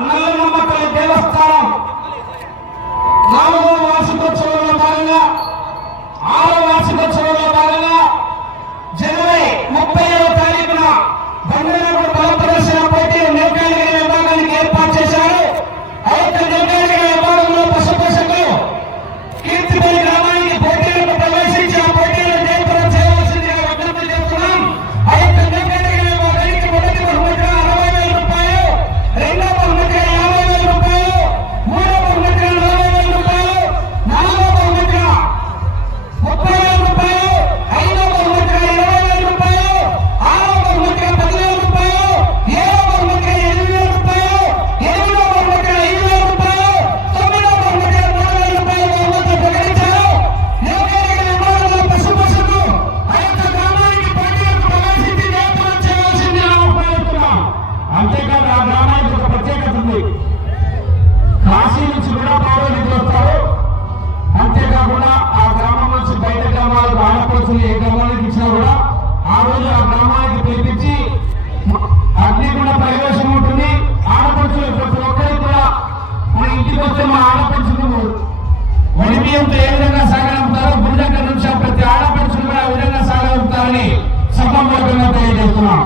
não బియ్యంతో ఏ విధంగా సాగనంపుతారో గుడి దగ్గర నుంచి ప్రతి ఆడపడుచులు కూడా ఆ విధంగా సాగనంపుతారని సభాముఖంగా తెలియజేస్తున్నాం.